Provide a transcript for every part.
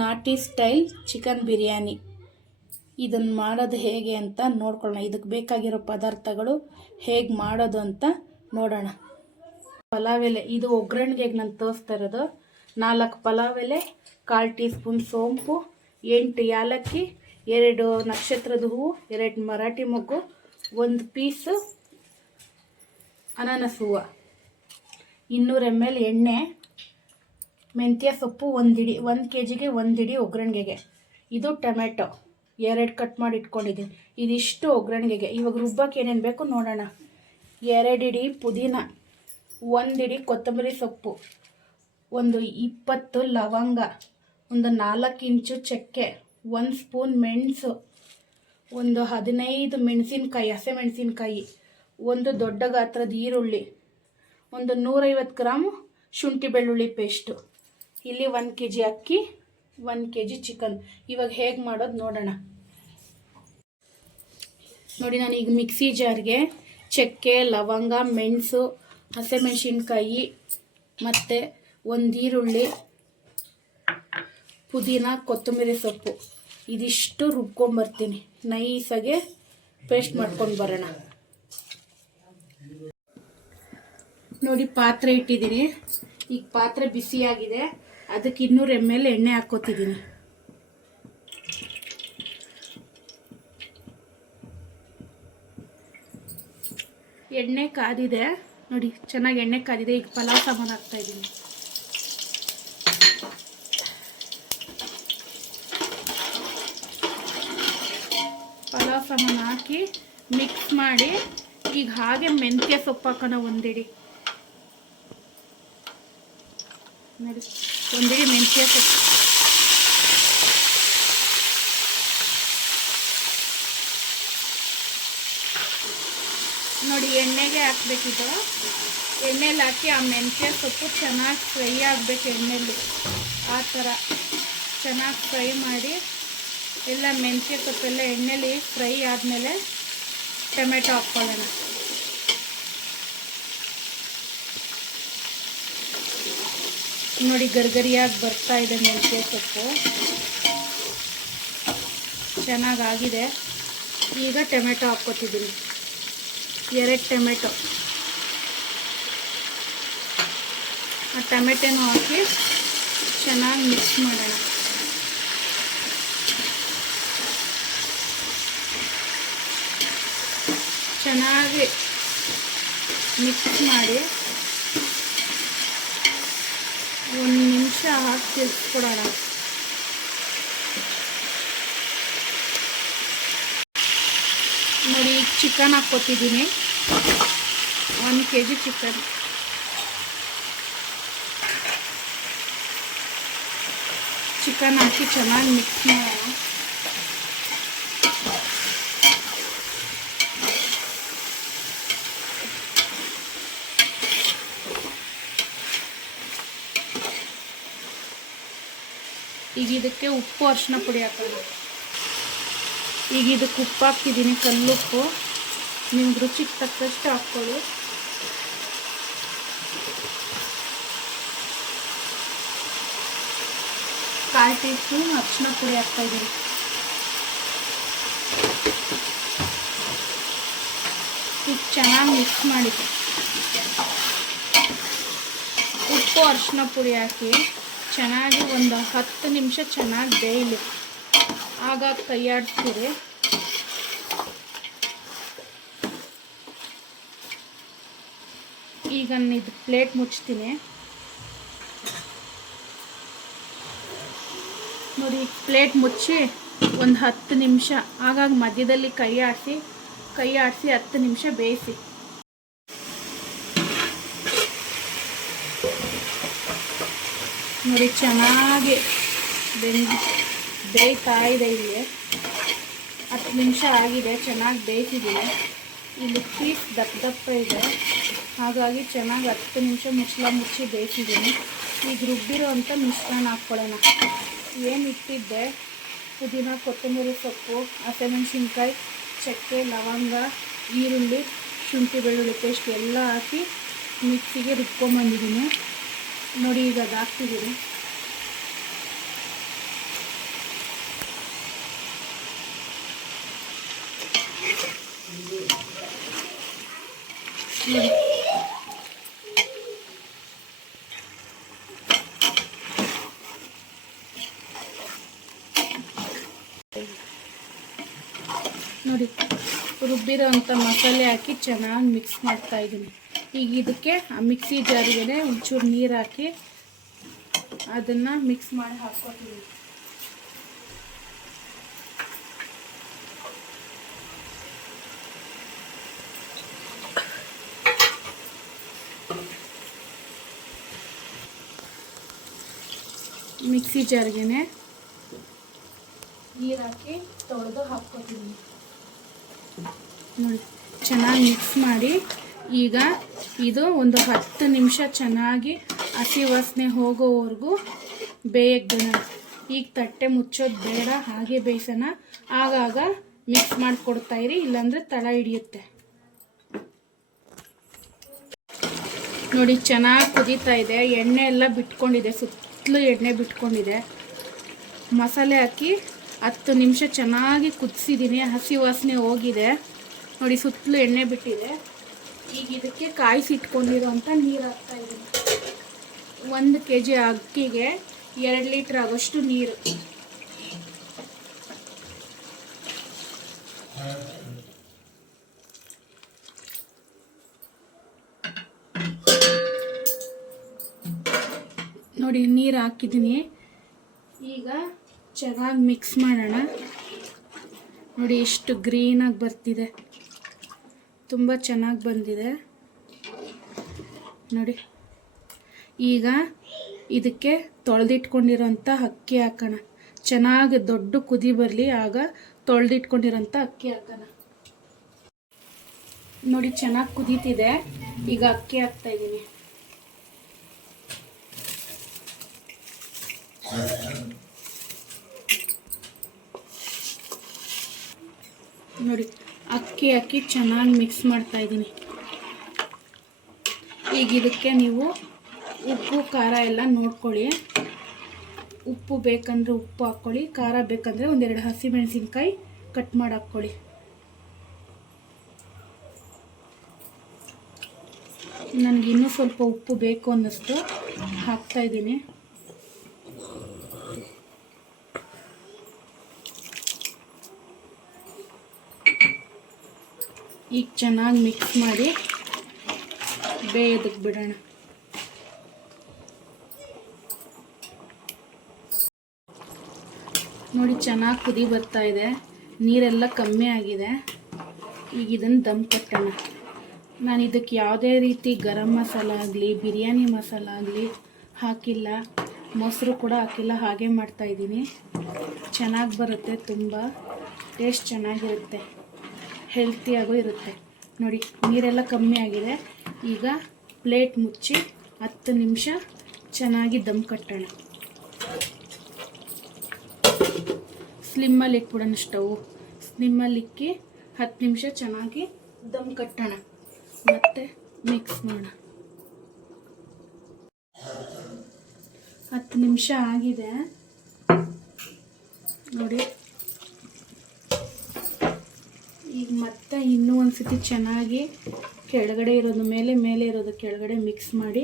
ನಾಟಿ style chicken biryani. ಇದನ್ನು ಮಾಡೋದು ಹೇಗೆ ಅಂತ ನೋಡ್ಕೊಳ್ಳೋಣ. ಇದಕ್ಕೆ ಬೇಕಾಗಿರೋ ಪದಾರ್ಥಗಳು ಹೇಗೆ ಮಾಡೋದು ಅಂತ ನೋಡೋಣ. ಪಲಾವ್ ಎಲೆ, ಇದು ಒಗ್ಗರಣೆಗೆ ನಾನು ತೋರಿಸ್ತಾ ಇರೋದು. 4 ಪಲಾವ್ ಎಲೆ, 1/4 ಟೀ ಸ್ಪೂನ್ ಸೋಂಪು, 8 ಯಾಲಕ್ಕಿ, 2 ನಕ್ಷತ್ರದ ಹೂವು, 2 ಮರಾಠಿ ಮೊಗ್ಗು, 1 ಪೀಸು ಅನಾನಸ್ ಹೂವು, 200 ml ಎಣ್ಣೆ, ಮೆಂತ್ಯ ಸೊಪ್ಪು 1 ಹಿಡಿ, 1 kgಗೆ 1 ಹಿಡಿ ಒಗ್ಗರಣೆಗೆ. ಇದು ಟೊಮೆಟೊ 2 ಕಟ್ ಮಾಡಿ ಇಟ್ಕೊಂಡಿದ್ದೀನಿ. ಇದಿಷ್ಟು ಒಗ್ಗರಣೆಗೆ. ಇವಾಗ ರುಬ್ಬಕ್ಕೆ ಏನೇನು ಬೇಕು ನೋಡೋಣ. 2 ಹಿಡಿ ಪುದೀನ, 1 ಹಿಡಿ ಕೊತ್ತಂಬರಿ ಸೊಪ್ಪು, 20 ಲವಂಗ, 4 ಇಂಚು ಚಕ್ಕೆ, 1 ಸ್ಪೂನ್ ಮೆಣಸು, 15 ಮೆಣಸಿನ್ಕಾಯಿ, ಹಸಿಮೆಣಸಿನ್ಕಾಯಿ, 1 ದೊಡ್ಡ ಗಾತ್ರದ ಈರುಳ್ಳಿ, 150 ಗ್ರಾಮ್ ಶುಂಠಿ ಬೆಳ್ಳುಳ್ಳಿ ಪೇಸ್ಟು. ಇಲ್ಲಿ 1 kg ಅಕ್ಕಿ, 1 kg ಚಿಕನ್. ಇವಾಗ ಹೇಗೆ ಮಾಡೋದು ನೋಡೋಣ. ನೋಡಿ, ನಾನು ಈಗ ಮಿಕ್ಸಿ ಜಾರ್ಗೆ ಚಕ್ಕೆ, ಲವಂಗ, ಮೆಣಸು, ಹಸಿಮೆಣಸಿನ್ಕಾಯಿ ಮತ್ತು 1 ಈರುಳ್ಳಿ, ಪುದೀನ, ಕೊತ್ತಂಬರಿ ಸೊಪ್ಪು ಇದಿಷ್ಟು ರುಬ್ಕೊಂಬರ್ತೀನಿ. ನೈಸಾಗೆ ಪೇಸ್ಟ್ ಮಾಡ್ಕೊಂಡು ಬರೋಣ. ನೋಡಿ, ಪಾತ್ರೆ ಇಟ್ಟಿದ್ದೀನಿ. ಈಗ ಪಾತ್ರೆ ಬಿಸಿಯಾಗಿದೆ. ಅದಕ್ಕೆ 200 ml ಎಣ್ಣೆ ಹಾಕ್ಕೋತಿದ್ದೀನಿ. ಎಣ್ಣೆ ಕಾದಿದೆ ನೋಡಿ, ಚೆನ್ನಾಗಿ ಎಣ್ಣೆ ಕಾದಿದೆ. ಈಗ ಪಲಾವ್ ಸಾಮಾನು ಹಾಕ್ತಾ ಇದ್ದೀನಿ. ಪಲಾವ್ ಸಾಮಾನು ಹಾಕಿ ಮಿಕ್ಸ್ ಮಾಡಿ ಈಗ ಹಾಗೆ ಮೆಂತ್ಯ ಸೊಪ್ಪು ಹಾಕೋಣ. 1 ಹಿಡಿ ನೋಡಿ, 1 ಹಿಡಿ ಮೆಂತ್ಯ ಸೊಪ್ಪು. ನೋಡಿ, ಎಣ್ಣೆಗೆ ಹಾಕ್ಬೇಕಿದ್ದು. ಎಣ್ಣೆಲಿ ಹಾಕಿ ಆ ಮೆಂತ್ಯ ಸೊಪ್ಪು ಚೆನ್ನಾಗಿ ಫ್ರೈ ಆಗಬೇಕು. ಎಣ್ಣೆಲಿ ಆ ಥರ ಚೆನ್ನಾಗಿ ಫ್ರೈ ಮಾಡಿ, ಎಲ್ಲ ಮೆಂತ್ಯ ಸೊಪ್ಪೆಲ್ಲ ಎಣ್ಣೆಲಿ ಫ್ರೈ ಆದಮೇಲೆ ಟೊಮೆಟೊ ಹಾಕ್ಕೊಳ್ಳೋಣ. ನೋಡಿ, ಗರ್ಗರಿಯಾಗಿ ಬರ್ತಾ ಇದೆ ಮೆಂತ್ಯ ಸೊಪ್ಪು, ಚೆನ್ನಾಗಾಗಿದೆ. ಈಗ ಟೊಮೆಟೊ ಹಾಕ್ಕೊತಿದ್ದೀನಿ. 2 ಟೊಮೆಟೊ. ಆ ಟೊಮೆಟೊನೂ ಹಾಕಿ ಚೆನ್ನಾಗಿ ಮಿಕ್ಸ್ ಮಾಡೋಣ. ಚೆನ್ನಾಗಿ ಮಿಕ್ಸ್ ಮಾಡಿ 1 ನಿಮಿಷ ಹಾಕಿ ತಿರ್ಸ್ಕೊಡೋಣ. ನೋಡಿ, ಈಗ ಚಿಕನ್ ಹಾಕ್ಕೊತಿದ್ದೀನಿ. 1 kg chicken. ಚಿಕನ್ ಹಾಕಿ ಚೆನ್ನಾಗಿ ಮಿಕ್ಸ್ ಮಾಡೋಣ. ಈಗ ಇದಕ್ಕೆ ಉಪ್ಪು, ಅರಿಶಿನ ಪುಡಿ ಹಾಕೋಣ. ಈಗ ಇದಕ್ಕೆ ಉಪ್ಪು ಹಾಕ್ತಿದ್ದೀನಿ, ಕಲ್ಲುಪ್ಪು. ನಿಮ್ಗೆ ರುಚಿಗೆ ತಕ್ಕಷ್ಟು ಹಾಕ್ಕೊಳ್ಳಿ. ಕಾಲು ಟೀ ಸ್ಪೂನ್ ಅರಿಶಿನ ಪುಡಿ ಹಾಕ್ತಾಯಿದ್ದೀನಿ. ಈಗ ಚೆನ್ನಾಗಿ ಮಿಕ್ಸ್ ಮಾಡಿ ಉಪ್ಪು, ಅರಿಶಿನ ಪುಡಿ ಹಾಕಿ ಚೆನ್ನಾಗಿ ಒಂದು 10 ನಿಮಿಷ ಚೆನ್ನಾಗಿ ಬೇಯಲಿ. ಆಗ ಕೈ ಆಡಿಸ್ತೀರಿ. ಈಗ ಇದು ಪ್ಲೇಟ್ ಮುಚ್ತೀನಿ. ನೋಡಿ, ಪ್ಲೇಟ್ ಮುಚ್ಚಿ ಒಂದು 10 ನಿಮಿಷ ಆಗಾಗ ಮಧ್ಯದಲ್ಲಿ ಕೈ ಆಡಿಸಿ 10 ನಿಮಿಷ ಬೇಯಿಸಿ. ನೋಡಿ, ಚೆನ್ನಾಗಿ ಬೇಯ್ತಾ ಇದೆ. ಇಲ್ಲಿ 10 ನಿಮಿಷ ಆಗಿದೆ, ಚೆನ್ನಾಗಿ ಬೇಯ್ತಿದ್ದೀನಿ. ಇಲ್ಲಿ ಪೀಸ್ ದಪ್ಪ ಇದೆ, ಹಾಗಾಗಿ ಚೆನ್ನಾಗಿ 10 ನಿಮಿಷ ಮುಚ್ಚಿ ಬೇಯಿಸಿದ್ದೀನಿ. ಈಗ ರುಬ್ಬಿರೋವಂಥ ಮಿಶ್ರಣ ಹಾಕ್ಕೊಳ್ಳೋಣ. ಏನು ಇಟ್ಟಿದ್ದೆ, ಪುದೀನ, ಕೊತ್ತಂಬರಿ ಸೊಪ್ಪು, ಹಸಿಮೆಣಸಿನ್ಕಾಯಿ, ಚಕ್ಕೆ, ಲವಂಗ, ಈರುಳ್ಳಿ, ಶುಂಠಿ ಬೆಳ್ಳುಳ್ಳಿ ಪೇಸ್ಟ್ ಎಲ್ಲ ಹಾಕಿ ಮಿಕ್ಸಿಗೆ ರುಬ್ಕೊಂಬಂದಿದ್ದೀನಿ. ನೋಡಿ, ಈಗ ಅದು ಹಾಕ್ತಿದ್ದೀನಿ. ನೋಡಿ ರುಬ್ಬಿರೋ ಅಂಥ ಮಸಾಲೆ ಹಾಕಿ ಚೆನ್ನಾಗಿ ಮಿಕ್ಸ್ ಮಾಡ್ತಾ ಇದ್ದೀನಿ. ಈಗ ಇದಕ್ಕೆ ಆ ಮಿಕ್ಸಿ ಜಾರಿಗೆ ಒಂಚೂರು ನೀರು ಹಾಕಿ ಅದನ್ನು ಮಿಕ್ಸ್ ಮಾಡಿ ಹಾಕ್ಕೊತೀನಿ. ಮಿಕ್ಸಿ ಜಾರ್ಗೆ ನೀರು ಹಾಕಿ ತೊಳೆದು ಹಾಕ್ಕೊತೀನಿ. ನೋಡಿ ಚೆನ್ನಾಗಿ ಮಿಕ್ಸ್ ಮಾಡಿ ಈಗ ಇದು ಒಂದು 10 ನಿಮಿಷ ಚೆನ್ನಾಗಿ ಹಸಿ ವಾಸನೆ ಹೋಗೋವರೆಗೂ ಬೇಯೋಣ. ಈಗ ತಟ್ಟೆ ಮುಚ್ಚೋದು ಬೇಡ, ಹಾಗೆ ಬೇಯಿಸೋಣ. ಆಗಾಗ ಮಿಕ್ಸ್ ಮಾಡಿಕೊಡ್ತಾಯಿರಿ, ಇಲ್ಲಾಂದರೆ ತಳ ಹಿಡಿಯುತ್ತೆ. ನೋಡಿ ಚೆನ್ನಾಗಿ ಕುದೀತಾ ಇದೆ, ಎಣ್ಣೆ ಎಲ್ಲ ಬಿಟ್ಕೊಂಡಿದೆ, ಸುತ್ತಲೂ ಎಣ್ಣೆ ಬಿಟ್ಕೊಂಡಿದೆ. ಮಸಾಲೆ ಹಾಕಿ 10 ನಿಮಿಷ ಚೆನ್ನಾಗಿ ಕುದಿಸಿದ್ದೀನಿ, ಹಸಿ ವಾಸನೆ ಹೋಗಿದೆ. ನೋಡಿ ಸುತ್ತಲೂ ಎಣ್ಣೆ ಬಿಟ್ಟಿದೆ. ಈಗ ಇದಕ್ಕೆ ಕಾಯಿಸಿಟ್ಕೊಂಡಿರೋಂಥ ನೀರು ಹಾಕ್ತಾಯಿದ್ದೀನಿ. 1 kg ಅಕ್ಕಿಗೆ 2 ಲೀಟ್ರ್ ಆಗೋಷ್ಟು ನೀರು. ನೋಡಿ ನೀರು ಹಾಕಿದ್ದೀನಿ. ಈಗ ಚೆನ್ನಾಗಿ ಮಿಕ್ಸ್ ಮಾಡೋಣ. ನೋಡಿ ಎಷ್ಟು ಗ್ರೀನಾಗಿ ಬರ್ತಿದೆ, ತುಂಬ ಚೆನ್ನಾಗಿ ಬಂದಿದೆ ನೋಡಿ. ಈಗ ಇದಕ್ಕೆ ತೊಳೆದಿಟ್ಕೊಂಡಿರೋಂಥ ಅಕ್ಕಿ ಹಾಕೋಣ. ಚೆನ್ನಾಗಿ ದೊಡ್ಡ ಕುದಿ ಬರಲಿ, ಆಗ ತೊಳೆದಿಟ್ಕೊಂಡಿರೋಂಥ ಅಕ್ಕಿ ಹಾಕೋಣ. ನೋಡಿ ಚೆನ್ನಾಗಿ ಕುದೀತಿದೆ, ಈಗ ಅಕ್ಕಿ ಹಾಕ್ತಾಯಿದ್ದೀನಿ. ನೋಡಿ ಅಕ್ಕಿ ಹಾಕಿ ಚೆನ್ನಾಗಿ ಮಿಕ್ಸ್ ಮಾಡ್ತಾ ಇದ್ದೀನಿ. ಈಗ ಇದಕ್ಕೆ ನೀವು ಉಪ್ಪು ಖಾರ ಎಲ್ಲ ನೋಡ್ಕೊಳ್ಳಿ. ಉಪ್ಪು ಬೇಕಂದರೆ ಉಪ್ಪು ಹಾಕ್ಕೊಳ್ಳಿ, ಖಾರ ಬೇಕಂದರೆ 1-2 ಹಸಿಮೆಣಸಿನ್ಕಾಯಿ ಕಟ್ ಮಾಡಿ ಹಾಕ್ಕೊಳ್ಳಿ. ನನಗೆ ಇನ್ನೂ ಸ್ವಲ್ಪ ಉಪ್ಪು ಬೇಕು ಅನ್ನಿಸ್ತು, ಹಾಕ್ತಾಯಿದ್ದೀನಿ. ಈಗ ಚೆನ್ನಾಗಿ ಮಿಕ್ಸ್ ಮಾಡಿ ಬೇಯೋದಕ್ಕೆ ಬಿಡೋಣ. ನೋಡಿ ಚೆನ್ನಾಗಿ ಕುದಿ ಬರ್ತಾ ಇದೆ, ನೀರೆಲ್ಲ ಕಮ್ಮಿ ಆಗಿದೆ. ಈಗ ಇದನ್ನು ದಮ್ ಕಟ್ಟೋಣ. ನಾನು ಇದಕ್ಕೆ ಯಾವುದೇ ರೀತಿ ಗರಂ ಮಸಾಲ ಆಗಲಿ ಬಿರಿಯಾನಿ ಮಸಾಲ ಆಗಲಿ ಹಾಕಿಲ್ಲ, ಮೊಸರು ಕೂಡ ಹಾಕಿಲ್ಲ, ಹಾಗೆ ಮಾಡ್ತಾಯಿದ್ದೀನಿ. ಚೆನ್ನಾಗಿ ಬರುತ್ತೆ, ತುಂಬ ಟೇಸ್ಟ್ ಚೆನ್ನಾಗಿರುತ್ತೆ, ಹೆಲ್ತಿಯಾಗೂ ಇರುತ್ತೆ. ನೋಡಿ ನೀರೆಲ್ಲ ಕಮ್ಮಿ ಆಗಿದೆ. ಈಗ ಪ್ಲೇಟ್ ಮುಚ್ಚಿ 10 ನಿಮಿಷ ಚೆನ್ನಾಗಿ ದಮ್ ಕಟ್ಟೋಣ. ಸ್ಲಿಮ್ಮಲ್ಲಿ ಇಟ್ಬಿಡೋಣ, ಸ್ಟವ್ ಸ್ಲಿಮ್ಮಲ್ಲಿ ಇಕ್ಕಿ 10 ನಿಮಿಷ ಚೆನ್ನಾಗಿ ದಮ್ ಕಟ್ಟೋಣ. ಮತ್ತೆ ಮಿಕ್ಸ್ ಮಾಡೋಣ. 10 ನಿಮಿಷ ಆಗಿದೆ ನೋಡಿ. ಈಗ ಮತ್ತೆ ಇನ್ನೂ ಒಂದು ಸತಿ ಚೆನ್ನಾಗಿ ಕೆಳಗಡೆ ಇರೋದು ಮೇಲೆ ಇರೋದು ಕೆಳಗಡೆ ಮಿಕ್ಸ್ ಮಾಡಿ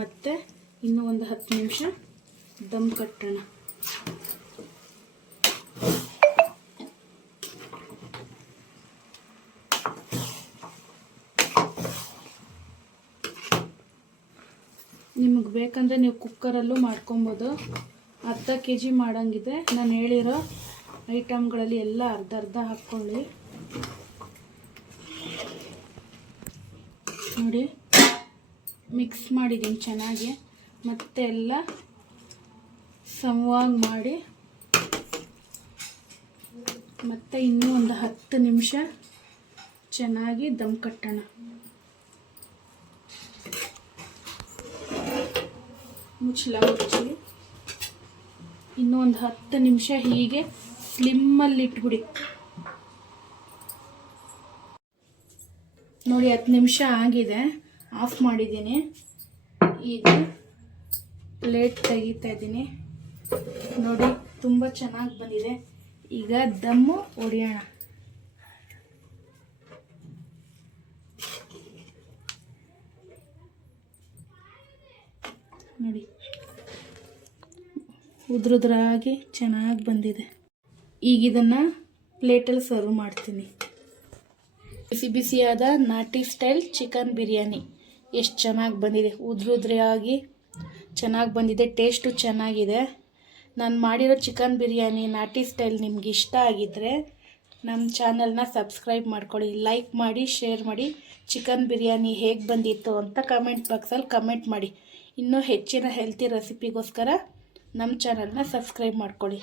ಮತ್ತೆ ಇನ್ನೂ ಒಂದು 10 ನಿಮಿಷ ದಮ್ ಕಟ್ಟೋಣ. ನಿಮಗೆ ಬೇಕಂದರೆ ನೀವು ಕುಕ್ಕರಲ್ಲೂ ಮಾಡ್ಕೊಬೋದು. ಅರ್ಧ kg ಮಾಡೋಂಗಿದೆ. ನಾನು ಹೇಳಿರೋ ಐಟಮ್ಗಳಲ್ಲಿ ಎಲ್ಲ ಅರ್ಧ ಹಾಕ್ಕೊಳ್ಳಿ. ನೋಡಿ ಮಿಕ್ಸ್ ಮಾಡಿದ್ದೀನಿ ಚೆನ್ನಾಗಿ, ಮತ್ತೆ ಎಲ್ಲ ಸಮವಾಗಿ ಮಾಡಿ ಮತ್ತೆ ಇನ್ನೂ ಒಂದು 10 ನಿಮಿಷ ಚೆನ್ನಾಗಿ ದಮ್ ಕಟ್ಟೋಣ. ಮುಚ್ಚಲ ಮುಚ್ಚಿ ಇನ್ನೂ ಒಂದು 10 ನಿಮಿಷ ಹೀಗೆ ಸ್ಲಿಮ್ಮಲ್ಲಿ ಇಟ್ಬಿಡಿ. ನೋಡಿ 10 ನಿಮಿಷ ಆಗಿದೆ, ಆಫ್ ಮಾಡಿದ್ದೀನಿ. ಈಗ ಪ್ಲೇಟ್ ತೆಗಿತಾ ಇದ್ದೀನಿ. ನೋಡಿ ತುಂಬ ಚೆನ್ನಾಗಿ ಬಂದಿದೆ. ಈಗ ದಮ್ಮು ಹೊಡೆಯೋಣ. ನೋಡಿ ಉದ್ರುದ್ರಾಗಿ ಚೆನ್ನಾಗಿ ಬಂದಿದೆ. ಈಗ ಇದನ್ನು ಪ್ಲೇಟಲ್ಲಿ ಸರ್ವ್ ಮಾಡ್ತೀನಿ. ಬಿಸಿ ಬಿಸಿಯಾದ ನಾಟಿ ಸ್ಟೈಲ್ ಚಿಕನ್ ಬಿರಿಯಾನಿ ಎಷ್ಟು ಚೆನ್ನಾಗಿ ಬಂದಿದೆ, ಉದ್ರುದ್ರಾಗಿ ಚೆನ್ನಾಗಿ ಬಂದಿದೆ. ಟೇಸ್ಟು ಚೆನ್ನಾಗಿದೆ. ನಾನು ಮಾಡಿರೋ ಚಿಕನ್ ಬಿರಿಯಾನಿ ನಾಟಿ ಸ್ಟೈಲ್ ನಿಮ್ಗೆ ಇಷ್ಟ ಆಗಿದ್ದರೆ ನಮ್ಮ ಚಾನಲ್ನ ಸಬ್ಸ್ಕ್ರೈಬ್ ಮಾಡ್ಕೊಳ್ಳಿ, ಲೈಕ್ ಮಾಡಿ, ಶೇರ್ ಮಾಡಿ. ಚಿಕನ್ ಬಿರಿಯಾನಿ ಹೇಗೆ ಬಂದಿತ್ತು ಅಂತ ಕಮೆಂಟ್ ಬಾಕ್ಸಲ್ಲಿ ಕಮೆಂಟ್ ಮಾಡಿ. ಇನ್ನೂ ಹೆಚ್ಚಿನ ಹೆಲ್ತಿ ರೆಸಿಪಿಗೋಸ್ಕರ ನಮ್ಮ ಚಾನಲ್ನ ಸಬ್ಸ್ಕ್ರೈಬ್ ಮಾಡ್ಕೊಳ್ಳಿ.